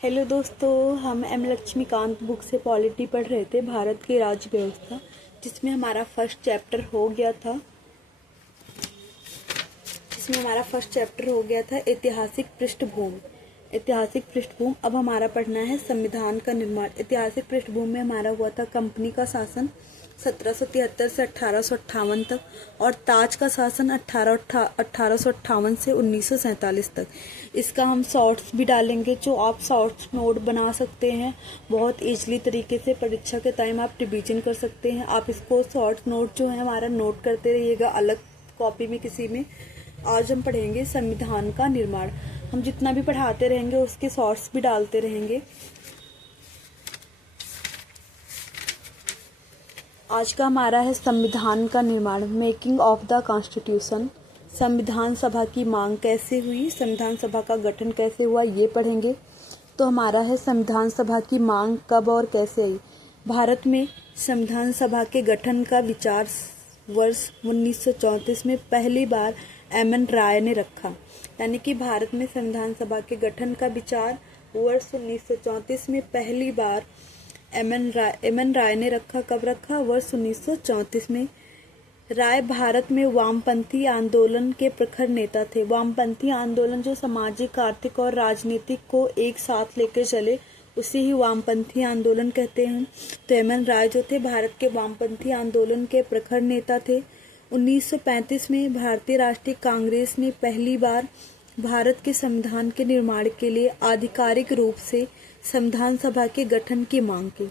Hello दोस्तों, हम M Laxmikant book से पॉलिटी पढ़ रहे थे, भारत की राज्य व्यवस्था, जिसमें हमारा फर्स्ट चैप्टर हो गया था ऐतिहासिक पृष्ठभूमि। अब हमारा पढ़ना है संविधान का निर्माण। ऐतिहासिक पृष्ठभूमि में हमारा हुआ था कंपनी का शासन 1773 से 1858 तक और ताज का शासन 1858 से 1947 तक। इसका हम शॉर्ट्स भी डालेंगे, जो आप शॉर्ट्स नोट बना सकते हैं बहुत ईजिली तरीके से। परीक्षा के टाइम आप रिवीजन कर सकते हैं। आप इसको शॉर्ट्स नोट जो है हमारा नोट करते रहिएगा अलग कॉपी में किसी में। आज हम पढ़ेंगे संविधान का निर्माण। हम जितना भी पढ़ाते रहेंगे उसके शॉर्ट्स भी डालते रहेंगे। आज का हमारा है संविधान का निर्माण, मेकिंग ऑफ द कॉन्स्टिट्यूशन। संविधान सभा की मांग कैसे हुई, संविधान सभा का गठन कैसे हुआ, ये पढ़ेंगे। तो हमारा है संविधान सभा की मांग कब और कैसे आई। भारत में संविधान सभा के गठन का विचार वर्ष 1934 में पहली बार एम.एन. राय ने रखा। यानी कि भारत में संविधान सभा के गठन का विचार वर्ष 1934 में पहली बार एम.एन. राय ने रखा। कब रखा? वर्ष 1934 में। राय भारत में वामपंथी आंदोलन के प्रखर नेता थे। वामपंथी आंदोलन जो सामाजिक, आर्थिक और राजनीतिक को एक साथ लेकर चले, उसे ही वामपंथी आंदोलन कहते हैं। तो एम.एन. राय जो थे भारत के वामपंथी आंदोलन के प्रखर नेता थे। 1935 में भारतीय राष्ट्रीय कांग्रेस ने पहली बार भारत के संविधान के निर्माण के लिए आधिकारिक रूप से संविधान सभा के गठन की मांग की।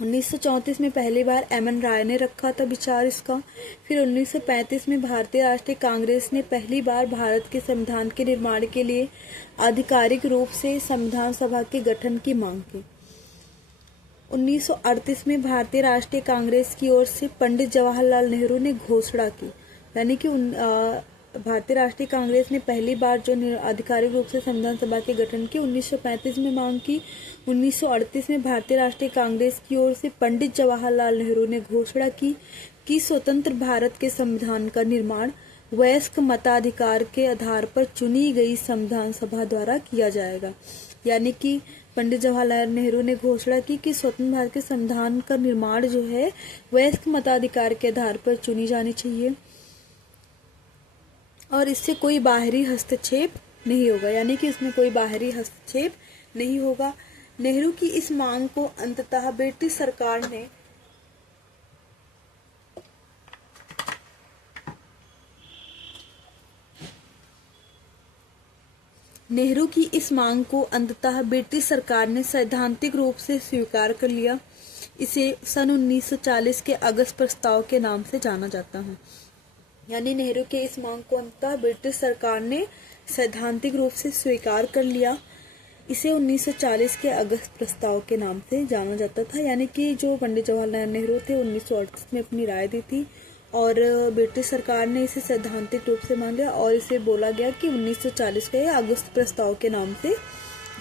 1934 में पहली बार एम.एन. राय ने रखा था विचार इसका। फिर 1935 में भारतीय राष्ट्रीय कांग्रेस ने पहली बार भारत के संविधान के निर्माण के लिए आधिकारिक रूप से संविधान सभा के गठन की मांग की। 1938 में भारतीय राष्ट्रीय कांग्रेस की ओर से पंडित जवाहरलाल नेहरू ने घोषणा की। यानी कि भारतीय राष्ट्रीय कांग्रेस ने पहली बार जो आधिकारिक रूप से संविधान सभा के गठन की 1935 में मांग की। 1938 में भारतीय राष्ट्रीय कांग्रेस की ओर से पंडित जवाहरलाल नेहरू ने घोषणा की कि स्वतंत्र भारत के संविधान का निर्माण वयस्क मताधिकार के आधार पर चुनी गई संविधान सभा द्वारा किया जाएगा। यानी कि पंडित जवाहरलाल नेहरू ने घोषणा की कि स्वतंत्र भारत के संविधान का निर्माण जो है वयस्क मताधिकार के आधार पर चुनी जानी चाहिए और इससे कोई बाहरी हस्तक्षेप नहीं होगा। यानी कि इसमें कोई बाहरी हस्तक्षेप नहीं होगा। नेहरू की इस मांग को अंततः ब्रिटिश सरकार ने सैद्धांतिक रूप से स्वीकार कर लिया। इसे सन 1940 के अगस्त प्रस्ताव के नाम से जाना जाता है। यानी नेहरू के इस मांग को अंततः ब्रिटिश सरकार ने सैद्धांतिक रूप से स्वीकार कर लिया। इसे 1940 के अगस्त प्रस्ताव के नाम से जाना जाता था। यानी कि जो पंडित जवाहरलाल नेहरू थे 1938 में अपनी राय दी थी और ब्रिटिश सरकार ने इसे सैद्धांतिक रूप से मान लिया और इसे बोला गया कि 1940 के अगस्त प्रस्ताव के नाम से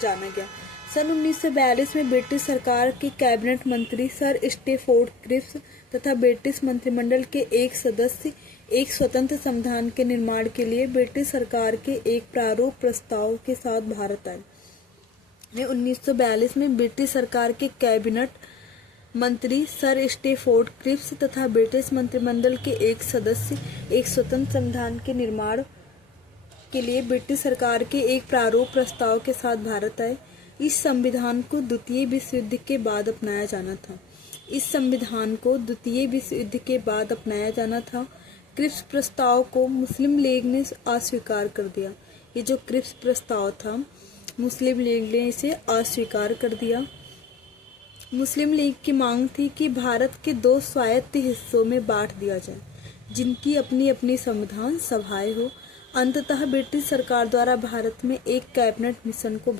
जाना गया। सन 1942 में ब्रिटिश सरकार के कैबिनेट मंत्री सर स्टैफोर्ड क्रिप्स तथा ब्रिटिश मंत्रिमंडल के एक सदस्य एक स्वतंत्र संविधान के निर्माण के लिए ब्रिटिश सरकार के एक प्रारूप प्रस्ताव के साथ भारत आए। 1942 में ब्रिटिश सरकार के कैबिनेट मंत्री सर स्टैफोर्ड क्रिप्स तथा ब्रिटिश मंत्रिमंडल के एक सदस्य एक स्वतंत्र संविधान के निर्माण के लिए ब्रिटिश सरकार के एक प्रारूप प्रस्ताव के साथ भारत आए। इस संविधान को द्वितीय विश्व युद्ध के बाद अपनाया जाना था। क्रिप्स प्रस्ताव को मुस्लिम लीग ने अस्वीकार कर दिया। ये जो क्रिप्स प्रस्ताव था मुस्लिम लीग ने इसे अस्वीकार कर दिया। मुस्लिम लीग की मांग थी कि भारत के 2 स्वायत्त हिस्सों में बांट दिया जाए, जिनकी अपनी अपनी संविधान सभाएं हो। अंततः ब्रिटिश सरकार द्वारा भारत में एक कैबिनेट मिशन को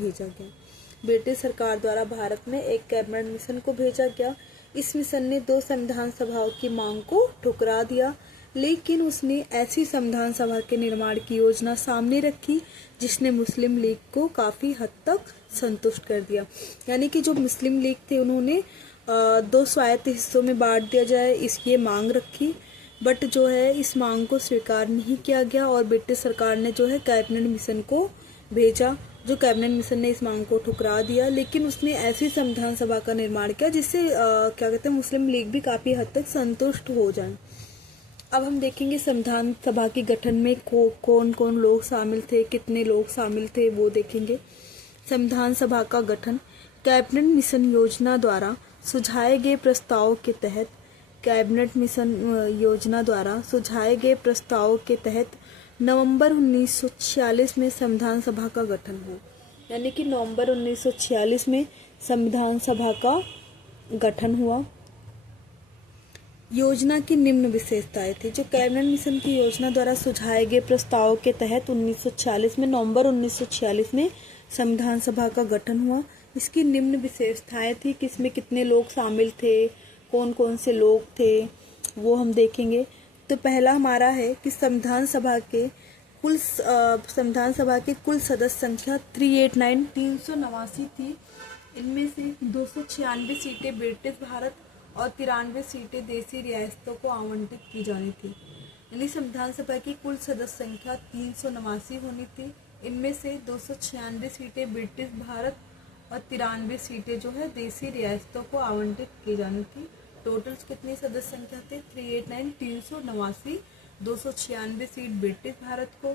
भेजा गया। इस मिशन ने 2 संविधान सभाओं की मांग को ठुकरा दिया, लेकिन उसने ऐसी संविधान सभा के निर्माण की योजना सामने रखी जिसने मुस्लिम लीग को काफी हद तक संतुष्ट कर दिया। यानी कि जो मुस्लिम लीग थे उन्होंने 2 स्वायत्त हिस्सों में बांट दिया जाए इसकी मांग रखी, बट जो है इस मांग को स्वीकार नहीं किया गया और ब्रिटिश सरकार ने जो है कैबिनेट मिशन को भेजा जो कैबिनेट मिशन ने इस मांग को ठुकरा दिया, लेकिन उसने ऐसी संविधान सभा का निर्माण किया जिससे क्या कहते हैं मुस्लिम लीग भी काफ़ी हद तक संतुष्ट हो जाए। अब हम देखेंगे संविधान सभा के गठन में कौन कौन लोग शामिल थे, कितने लोग शामिल थे, वो देखेंगे। संविधान सभा का गठन कैबिनेट मिशन योजना द्वारा सुझाए गए प्रस्ताव के तहत कैबिनेट मिशन योजना द्वारा सुझाए गए प्रस्ताव के तहत नवंबर 1946 में संविधान सभा का गठन हुआ। यानी कि नवंबर 1946 में संविधान सभा का गठन हुआ। योजना की निम्न विशेषताएं थी। जो कैबिनेट मिशन की योजना द्वारा सुझाए गए प्रस्ताव के तहत 1946 में नवंबर 1946 में संविधान सभा का गठन हुआ। इसकी निम्न विशेषताएं थी कि इसमें कितने लोग शामिल थे, कौन कौन से लोग थे, वो हम देखेंगे। तो पहला हमारा है कि संविधान सभा के कुल सदस्य संख्या 389 थी। इनमें से 296 सीटें ब्रिटिश भारत और 93 सीटें देसी रियासतों को आवंटित की जानी थी। यानी संविधान सभा की कुल सदस्य संख्या 389 होनी थी। इनमें से 296 सीटें ब्रिटिश भारत और 93 सीटें जो है देसी रियासतों को आवंटित की जानी थी। टोटल कितनी सदस्य संख्या थे? 389, 296 सीट ब्रिटिश भारत को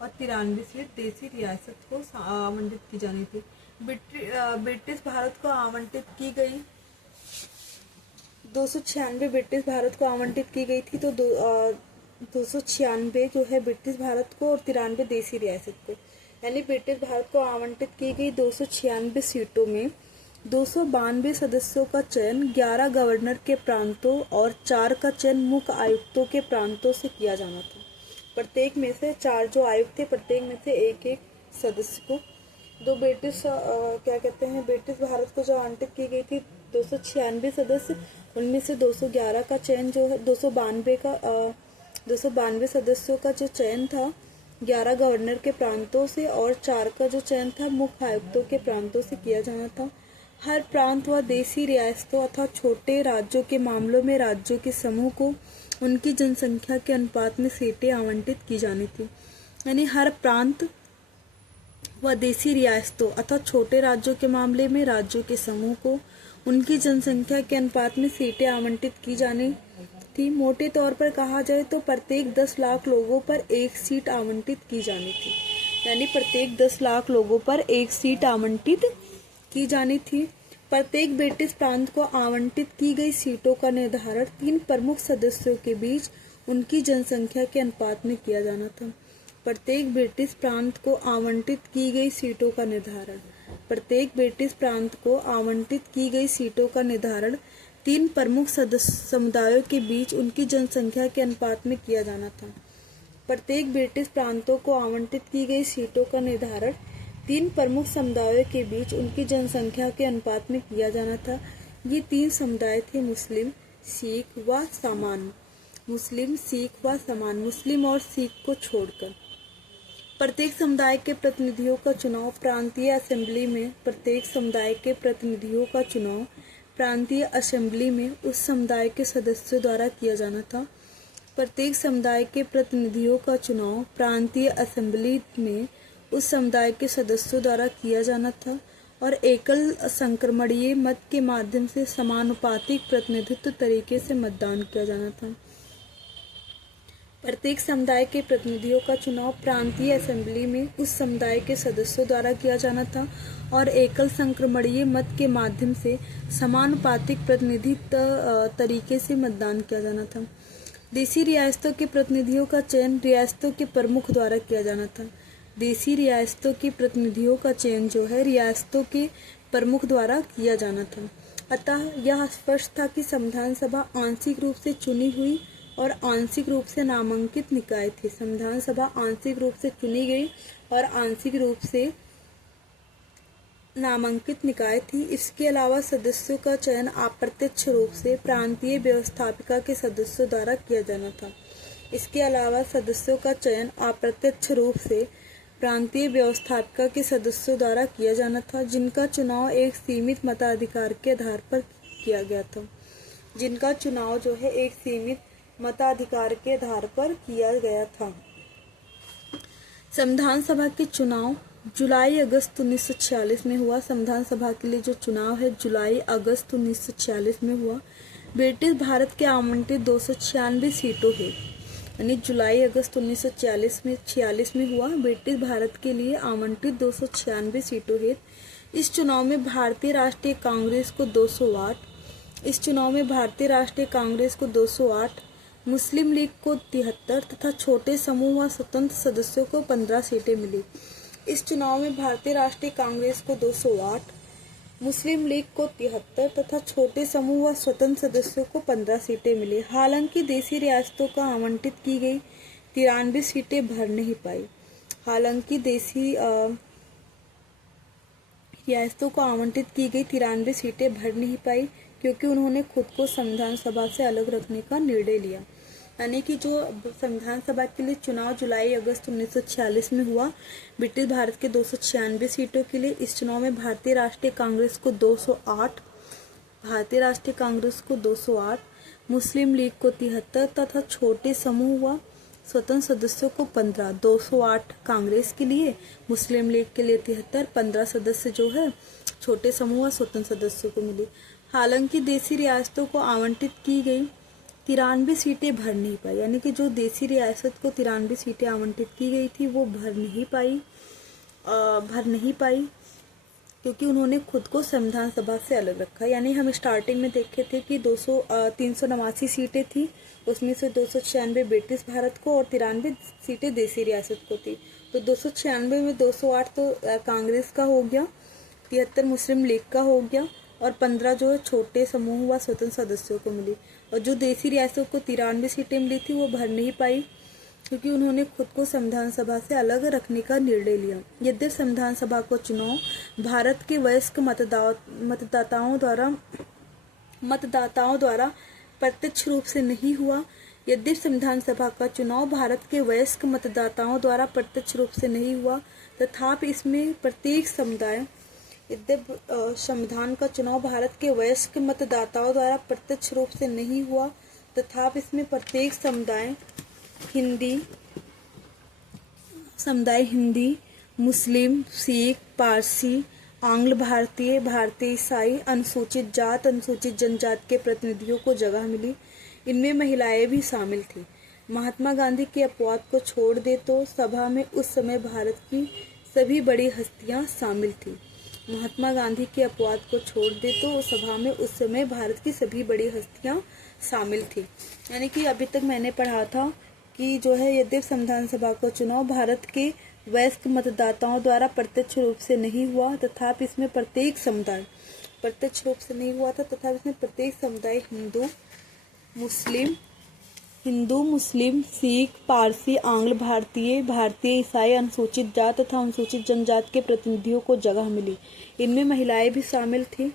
और 93 सीट देसी रियासत को आवंटित की जानी थी। ब्रिटिश भारत को आवंटित की गई 296 ब्रिटिश भारत को आवंटित की गई थी। तो 296 जो है ब्रिटिश भारत को और 93 देसी रियासत को। यानी ब्रिटिश भारत को आवंटित की गई 296 सीटों में 292 सदस्यों का चयन 11 गवर्नर के प्रांतों और 4 का चयन मुख्य आयुक्तों के प्रांतों से किया जाना था। प्रत्येक में से 4 जो आयुक्त थे, प्रत्येक में से एक एक सदस्य को। दो ब्रिटिश ब्रिटिश भारत को जो आवंटित की गई थी 296 सदस्य, उनमें से 211 का चयन जो है 292 सदस्यों का जो चयन था 11 गवर्नर के प्रांतों से और 4 का जो चयन था मुख्य आयुक्तों के प्रांतों से किया जाना था। हर प्रांत व देसी रियासतों अथवा छोटे राज्यों के मामलों में राज्यों के समूह को उनकी जनसंख्या के अनुपात में सीटें आवंटित की जानी थी। यानी हर प्रांत व देसी रियासतों अथवा छोटे राज्यों के मामले में राज्यों के समूह को उनकी जनसंख्या के अनुपात में सीटें आवंटित की जानी थी। मोटे तौर पर कहा जाए तो प्रत्येक 10 लाख लोगों पर एक सीट आवंटित की जानी थी। यानी प्रत्येक 10 लाख लोगों पर एक सीट आवंटित की जानी थी। प्रत्येक ब्रिटिश प्रांत को आवंटित की गई सीटों का निर्धारण 3 प्रमुख सदस्यों के बीच उनकी जनसंख्या के अनुपात में किया जाना था। प्रत्येक ब्रिटिश प्रांत को आवंटित की गई सीटों का निर्धारण 3 प्रमुख समुदायों के बीच उनकी जनसंख्या के अनुपात में किया जाना था। प्रत्येक ब्रिटिश प्रांतों को आवंटित की गई सीटों का निर्धारण 3 प्रमुख समुदायों के बीच उनकी जनसंख्या के अनुपात में किया जाना था। ये 3 समुदाय थे मुस्लिम, सिख व सामान्य। मुस्लिम और सिख को छोड़कर प्रत्येक समुदाय के प्रतिनिधियों का चुनाव प्रांतीय असेंबली में उस समुदाय के सदस्यों द्वारा किया जाना था। प्रत्येक समुदाय के प्रतिनिधियों का चुनाव प्रांतीय असेंबली में उस समुदाय के सदस्यों द्वारा किया जाना था और एकल संक्रमणीय मत के माध्यम से समानुपातिक प्रतिनिधित्व तरीके से मतदान किया जाना था। प्रत्येक समुदाय के प्रतिनिधियों का चुनाव प्रांतीय असेंबली में उस समुदाय के सदस्यों द्वारा किया जाना था और एकल संक्रमणीय मत के माध्यम से समानुपातिक प्रतिनिधित्व तरीके से मतदान किया जाना था। देसी रियासतों के प्रतिनिधियों का चयन रियासतों के प्रमुख द्वारा किया जाना था। देसी रियासतों के प्रतिनिधियों का चयन जो है रियासतों के प्रमुख द्वारा किया जाना था। अतः यह स्पष्ट था कि संविधान सभा आंशिक रूप से चुनी हुई और आंशिक रूप से नामांकित निकाय थी। संविधान सभा आंशिक रूप से चुनी गई और आंशिक रूप से नामांकित निकाय थी। इसके अलावा सदस्यों का चयन अप्रत्यक्ष रूप से प्रांतीय व्यवस्थापिका के सदस्यों द्वारा किया जाना था। जिनका चुनाव एक सीमित मताधिकार के आधार पर किया गया था। संविधान सभा के चुनाव जुलाई अगस्त 1946 में हुआ। संविधान सभा के लिए जो चुनाव है जुलाई अगस्त 1946 में हुआ। ब्रिटिश भारत के आवंटित 296 सीटों है, यानी जुलाई अगस्त 1946 में हुआ। ब्रिटिश भारत के लिए आवंटित 296 सीटों है। इस चुनाव में भारतीय राष्ट्रीय कांग्रेस को 208, मुस्लिम लीग को 73 तथा छोटे समूह व स्वतंत्र सदस्यों को 15 सीटें मिली। इस चुनाव में भारतीय राष्ट्रीय कांग्रेस को 208, मुस्लिम लीग को 73 तथा छोटे समूह व स्वतंत्र सदस्यों को 15 सीटें मिली। हालांकि देशी रियासतों को आवंटित की गई 93 सीटें भर नहीं पाई। हालांकि देशी रियासतों को आवंटित की गई 93 सीटें भर नहीं पाई, क्योंकि उन्होंने खुद को संविधान सभा से अलग रखने का निर्णय लिया। यानी कि जो संविधान सभा के लिए चुनाव जुलाई अगस्त 1946 में हुआ ब्रिटिश भारत के 296 सीटों के लिए, इस चुनाव में भारतीय राष्ट्रीय कांग्रेस को 208, मुस्लिम लीग को 73 तथा छोटे समूह व स्वतंत्र सदस्यों को 15, 208 कांग्रेस के लिए, मुस्लिम लीग के लिए 73, 15 सदस्य जो है छोटे समूह व स्वतंत्र सदस्यों को मिली। हालांकि देशी रियासतों को आवंटित की गई 93 सीटें भर नहीं पाई, यानी कि जो देशी रियासत को 93 सीटें आवंटित की गई थी वो भर नहीं पाई, क्योंकि उन्होंने खुद को संविधान सभा से अलग रखा। यानी हम स्टार्टिंग में देखे थे कि 389 सीटें थी, उसमें से 296 ब्रिटिश भारत को और 93 सीटें देशी रियासत को थी। तो 296 में 208 तो कांग्रेस का हो गया, 73 मुस्लिम लीग का हो गया और 15 जो है छोटे समूह व स्वतंत्र सदस्यों को मिली। और जो देशी रियासतों को 93 सीटें मिली थी वो भर नहीं पाई, क्योंकि उन्होंने खुद को संविधान सभा से अलग रखने का निर्णय लिया। यद्यपि संविधान सभा का चुनाव भारत के वयस्क मतदाताओं द्वारा प्रत्यक्ष रूप से नहीं हुआ, तथापि इसमें प्रत्येक समुदाय संविधान का चुनाव भारत के वयस्क मतदाताओं द्वारा प्रत्यक्ष रूप से नहीं हुआ, तथापि इसमें प्रत्येक समुदाय हिंदी, मुस्लिम, सिख, पारसी, आंग्ल भारतीय, भारतीय ईसाई, अनुसूचित जात, अनुसूचित जनजाति के प्रतिनिधियों को जगह मिली। इनमें महिलाएं भी शामिल थी। महात्मा गांधी के अपवाद को छोड़ दे तो सभा में उस समय भारत की सभी बड़ी हस्तियां शामिल थी। महात्मा गांधी के अपवाद को छोड़ दे तो सभा में उस समय भारत की सभी बड़ी हस्तियां शामिल थी। यानी कि अभी तक मैंने पढ़ा था कि जो है यद्यपि संविधान सभा का चुनाव भारत के वयस्क मतदाताओं द्वारा प्रत्यक्ष रूप से नहीं हुआ, तथापि इसमें प्रत्येक समुदाय प्रत्यक्ष रूप से नहीं हुआ था, तथापि इसमें प्रत्येक समुदाय हिंदू, मुस्लिम, सिख, पारसी, आंग्ल भारतीय, भारतीय ईसाई, अनुसूचित जात तथा अनुसूचित जनजाति के प्रतिनिधियों को जगह मिली। इनमें महिलाएं भी शामिल थी।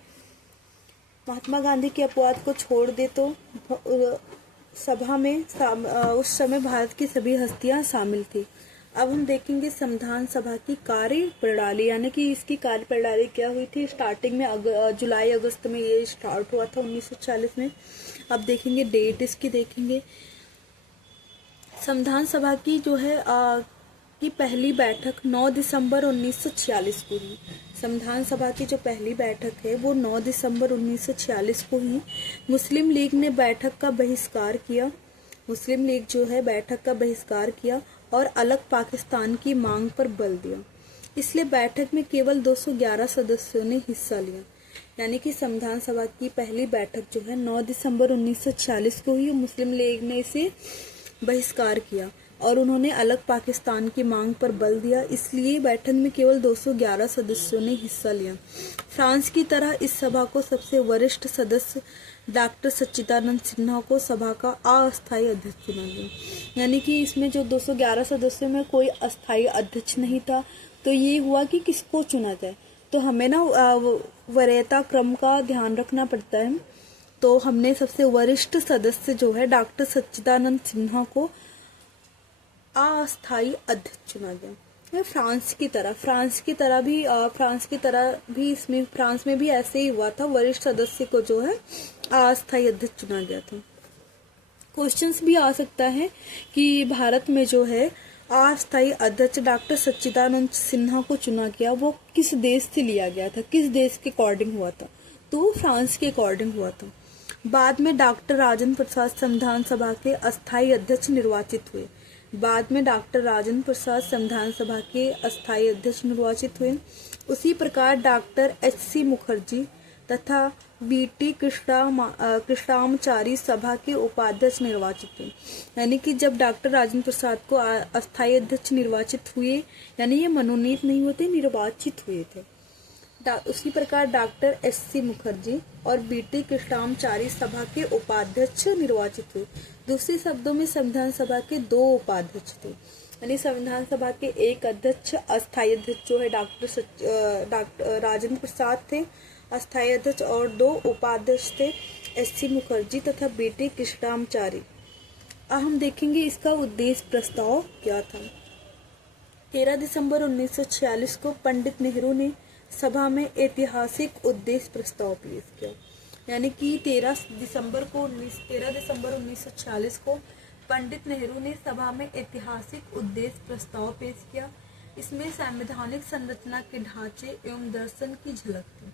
महात्मा गांधी के अपवाद को छोड़ दे तो सभा में उस समय भारत की सभी हस्तियां शामिल थी। अब हम देखेंगे संविधान सभा की कार्य प्रणाली, यानी कि इसकी कार्य प्रणाली क्या हुई थी। स्टार्टिंग में जुलाई अगस्त में ये स्टार्ट हुआ था 1946 में। अब देखेंगे डेट इसकी देखेंगे। संविधान सभा की जो है की पहली बैठक 9 दिसंबर 1946 को हुई। संविधान सभा की जो पहली बैठक है वो 9 दिसंबर 1946 को हुई। मुस्लिम लीग ने बैठक का बहिष्कार किया। मुस्लिम लीग जो है बैठक का बहिष्कार किया और अलग पाकिस्तान की मांग पर बल दिया। इसलिए बैठक में केवल 211 सदस्यों ने हिस्सा लिया। यानी कि संविधान सभा की पहली बैठक जो है 9 दिसंबर 1946 को हुई। मुस्लिम लीग ने इसे बहिष्कार किया और उन्होंने अलग पाकिस्तान की मांग पर बल दिया। इसलिए बैठक में केवल 211 सदस्यों ने हिस्सा लिया। फ्रांस की तरह इस सभा को सबसे वरिष्ठ सदस्य डॉक्टर सच्चिदानंद सिन्हा को सभा का अस्थायी अध्यक्ष चुना गया। यानी कि इसमें जो 211 सदस्यों में कोई अस्थायी अध्यक्ष नहीं था, तो ये हुआ कि किसको चुना जाए। तो हमें ना वरीयता क्रम का ध्यान रखना पड़ता है। तो हमने सबसे वरिष्ठ सदस्य जो है डॉक्टर सच्चिदानंद सिन्हा को अस्थायी अध्यक्ष चुना गया। फ्रांस की तरह भी इसमें फ्रांस में भी ऐसे ही हुआ था। वरिष्ठ सदस्य को जो है अस्थायी अध्यक्ष चुना गया था। क्वेश्चंस भी आ सकता है कि भारत में जो है अस्थायी अध्यक्ष डॉक्टर सच्चिदानंद सिन्हा को चुना गया, वो किस देश से लिया गया था, किस देश के अकॉर्डिंग हुआ था, तो वो फ्रांस के अकॉर्डिंग हुआ था। बाद में डॉक्टर राजेंद्र प्रसाद संविधान सभा के अस्थायी अध्यक्ष निर्वाचित हुए। बाद में डॉक्टर राजेंद्र प्रसाद संविधान सभा के अस्थायी अध्यक्ष निर्वाचित हुए। उसी प्रकार डॉक्टर एच.सी. मुखर्जी तथा बी.टी. कृष्णामाचारी सभा के उपाध्यक्ष निर्वाचित हुए। यानी कि जब डॉक्टर राजेंद्र प्रसाद को अस्थायी अध्यक्ष निर्वाचित हुए, यानी ये मनोनीत नहीं होते, निर्वाचित हुए थे। उसी प्रकार डॉक्टर एच.सी. मुखर्जी और बी.टी. कृष्णामाचारी सभा के उपाध्यक्ष निर्वाचित हुए। दूसरे शब्दों में संविधान सभा के 2 उपाध्यक्ष थे, यानी संविधान सभा के एक अध्यक्ष, अस्थायी अध्यक्ष जो है डॉक्टर राजेंद्र प्रसाद थे अस्थायी अध्यक्ष, और 2 उपाध्यक्ष थे एच.सी. मुखर्जी तथा बी.टी. कृष्णामाचारी। अब हम देखेंगे इसका उद्देश्य प्रस्ताव क्या था। 13 दिसंबर 1946 को पंडित नेहरू ने सभा में ऐतिहासिक उद्देश्य प्रस्ताव पेश किया। यानी कि 13 दिसंबर 1946 को पंडित नेहरू ने सभा में ऐतिहासिक उद्देश्य प्रस्ताव पेश किया। इसमें संवैधानिक संरचना के ढांचे एवं दर्शन की झलक थी।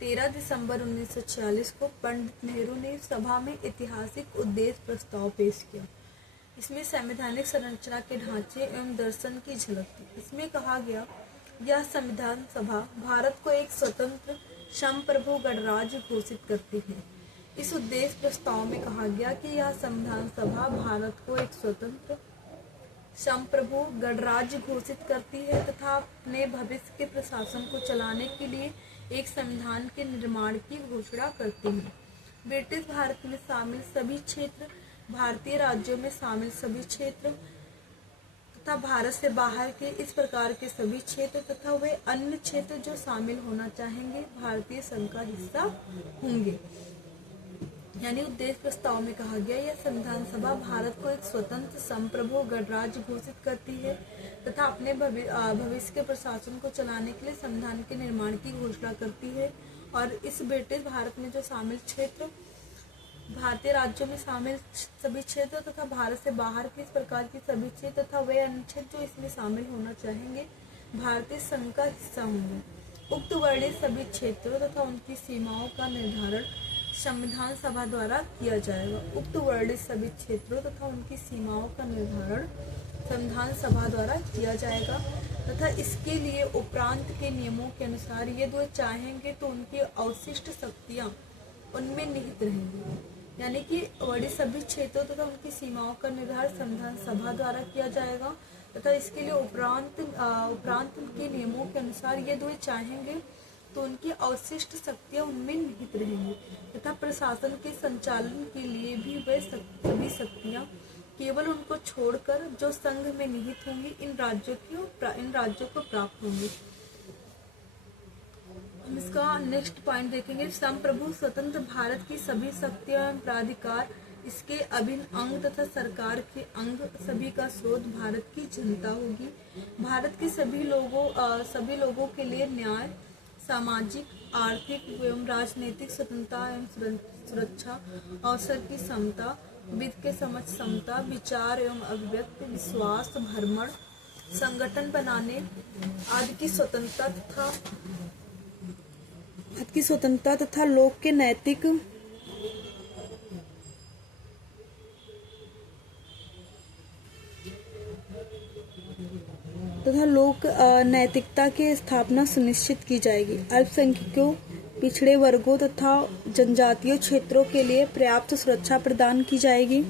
13 दिसंबर 1946 को पंडित नेहरू ने सभा में ऐतिहासिक उद्देश्य प्रस्ताव पेश किया। इसमें संवैधानिक संरचना के ढांचे एवं दर्शन की झलक थी। इसमें कहा गया, यह संविधान सभा भारत को एक स्वतंत्र संप्रभु गणराज्य घोषित करती है। इस उद्देश्य प्रस्ताव में कहा गया कि यह संविधान सभा भारत को एक स्वतंत्र संप्रभु गणराज्य घोषित करती है तथा अपने भविष्य के प्रशासन को चलाने के लिए एक संविधान के निर्माण की घोषणा करती है। ब्रिटिश भारत में शामिल सभी क्षेत्र, भारतीय राज्यों में शामिल सभी क्षेत्र तथा भारत से बाहर के इस प्रकार के सभी क्षेत्र तथा वे अन्य क्षेत्र जो शामिल होना चाहेंगे भारतीय संघ का हिस्सा होंगे। यानी उद्देश्य प्रस्ताव में कहा गया, यह संविधान सभा भारत को एक स्वतंत्र संप्रभु गणराज्य घोषित करती है तथा अपने भविष्य के प्रशासन को चलाने के लिए संविधान के निर्माण की घोषणा करती है। और इस ब्रिटिश भारत में जो शामिल क्षेत्र, भारतीय राज्यों में शामिल सभी क्षेत्र तथा भारत से बाहर के इस प्रकार के सभी क्षेत्र तथा वे अन्य क्षेत्र जो इसमें शामिल होना चाहेंगे भारतीय संघ का हिस्सा होंगे। उक्त वर्णित सभी क्षेत्रों तथा उनकी सीमाओं का निर्धारण संविधान सभा द्वारा किया जाएगा। उक्त वर्णित सभी क्षेत्रों तथा उनकी सीमाओं का निर्धारण संविधान सभा द्वारा किया जाएगा तथा इसके लिए उपरांत के नियमों के अनुसार यदि वे चाहेंगे तो उनकी अवशिष्ट शक्तियां उनमें निहित रहेंगी। यानी कि वर्णित सभी क्षेत्रों तथा उनकी सीमाओं का निर्धारण संविधान सभा द्वारा किया जाएगा तथा इसके लिए उपरांत के नियमों के अनुसार यदि वे चाहेंगे तो उनकी अवशिष्ट शक्तियां उनमें निहित रहेंगी तथा प्रशासन के संचालन के लिए भी वे सभी शक्तियां केवल उनको छोड़कर जो संघ में निहित होंगी इन राज्यों को प्राप्त होंगी। हम इसका नेक्स्ट पॉइंट देखेंगे। संप्रभु स्वतंत्र भारत की सभी शक्तियां एवं प्राधिकार इसके अभिन्न अंग तथा सरकार के अंग सभी का स्रोत भारत की जनता होगी। भारत के सभी लोगों के लिए न्याय, सामाजिक, आर्थिक एवं राजनीतिक स्वतंत्रता एवं सुरक्षा, अवसर की समता, वित्त के समझ समता, विचार एवं अभिव्यक्ति, विश्वास, भ्रमण, संगठन बनाने आदि की स्वतंत्रता तथा लोक के नैतिक नैतिकता की स्थापना सुनिश्चित की जाएगी। अल्पसंख्यकों, पिछड़े वर्गों तथा जनजातीय क्षेत्रों के लिए पर्याप्त सुरक्षा प्रदान की जाएगी।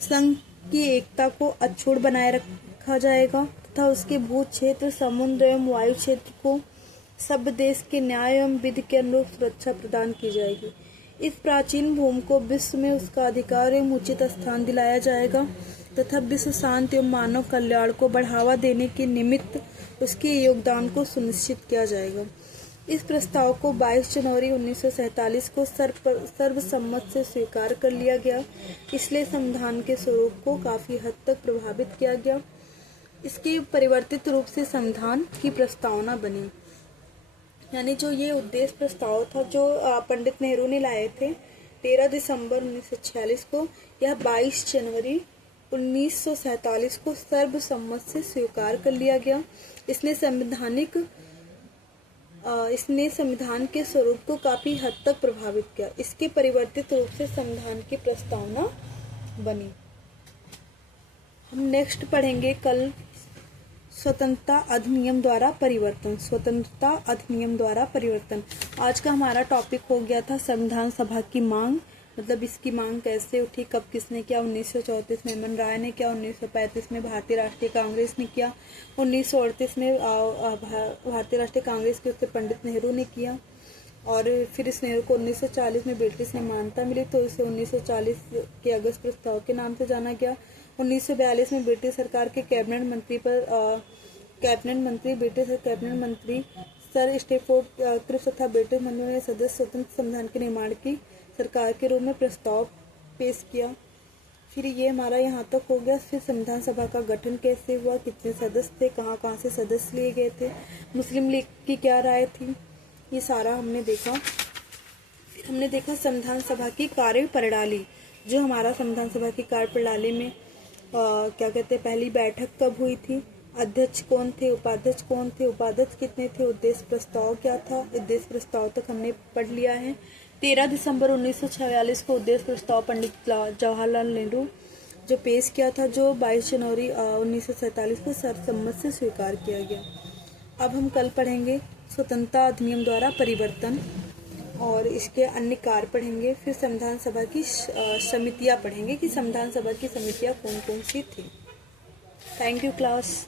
संघ की एकता को अक्षुण्ण बनाए रखा जाएगा तथा उसके भू क्षेत्र, समुद्र एवं वायु क्षेत्र को सब देश के न्याय एवं विधि के अनुरूप सुरक्षा प्रदान की जाएगी। इस प्राचीन भूमि को विश्व में उसका अधिकार एवं उचित स्थान दिलाया जाएगा तथा विश्व शांति एवं मानव कल्याण को बढ़ावा देने के निमित्त उसके योगदान को सुनिश्चित किया जाएगा। इस प्रस्ताव को 22 जनवरी 1947 को सर्वसम्मत से स्वीकार कर लिया गया। इसलिए संविधान के स्वरूप को काफी हद तक प्रभावित किया गया। इसके परिवर्तित रूप से संविधान की प्रस्तावना बनी। यानी जो ये उद्देश्य प्रस्ताव था जो पंडित नेहरू ने लाए थे 13 दिसंबर 1946 को, यह 22 जनवरी 1947 को सर्वसम्मत से स्वीकार कर लिया गया। इसने संविधान के स्वरूप को काफी हद तक प्रभावित किया। इसके परिवर्तित रूप से संविधान की प्रस्तावना बनी। हम नेक्स्ट पढ़ेंगे कल स्वतंत्रता अधिनियम द्वारा परिवर्तन। स्वतंत्रता अधिनियम द्वारा परिवर्तन। आज का हमारा टॉपिक हो गया था संविधान सभा की मांग, मतलब इसकी मांग कैसे उठी, कब किसने किया। 1934 में एम.एन. राय ने किया, 1935 में भारतीय राष्ट्रीय कांग्रेस ने किया, 1938 में भारतीय राष्ट्रीय कांग्रेस के उससे पंडित नेहरू ने किया, और फिर इस नेहरू को 1940 में ब्रिटिश ने मान्यता मिली तो इसे 1940 के अगस्त प्रस्ताव के नाम से जाना गया। 1942 में ब्रिटिश सरकार के कैबिनेट मंत्री सर स्टेफोर्ड क्रिप्स तथा ब्रिटिश मंत्रियों ने सदस्य स्वतंत्र संविधान के निर्माण की सरकार के रूप में प्रस्ताव पेश किया। फिर ये हमारा यहाँ तक हो गया। फिर संविधान सभा का गठन कैसे हुआ, कितने सदस्य थे, कहाँ से सदस्य लिए गए थे, मुस्लिम लीग की क्या राय थी, ये सारा हमने देखा। फिर हमने देखा संविधान सभा की कार्य प्रणाली। जो हमारा संविधान सभा की कार्य प्रणाली में क्या कहते हैं, पहली बैठक कब हुई थी, अध्यक्ष कौन थे, उपाध्यक्ष कौन थे, उपाध्यक्ष कितने थे, उद्देश्य प्रस्ताव क्या था, उद्देश्य प्रस्ताव तक हमने पढ़ लिया है। 13 दिसंबर 1946 को उद्देश्य प्रस्ताव पंडित जवाहरलाल नेहरू जो पेश किया था, जो 22 जनवरी 1947 को सर्वसम्मत से स्वीकार किया गया। अब हम कल पढ़ेंगे स्वतंत्रता अधिनियम द्वारा परिवर्तन और इसके अन्य कार्य पढ़ेंगे। फिर संविधान सभा की समितियां पढ़ेंगे कि संविधान सभा की समितियां कौन कौन सी थी। Thank you class.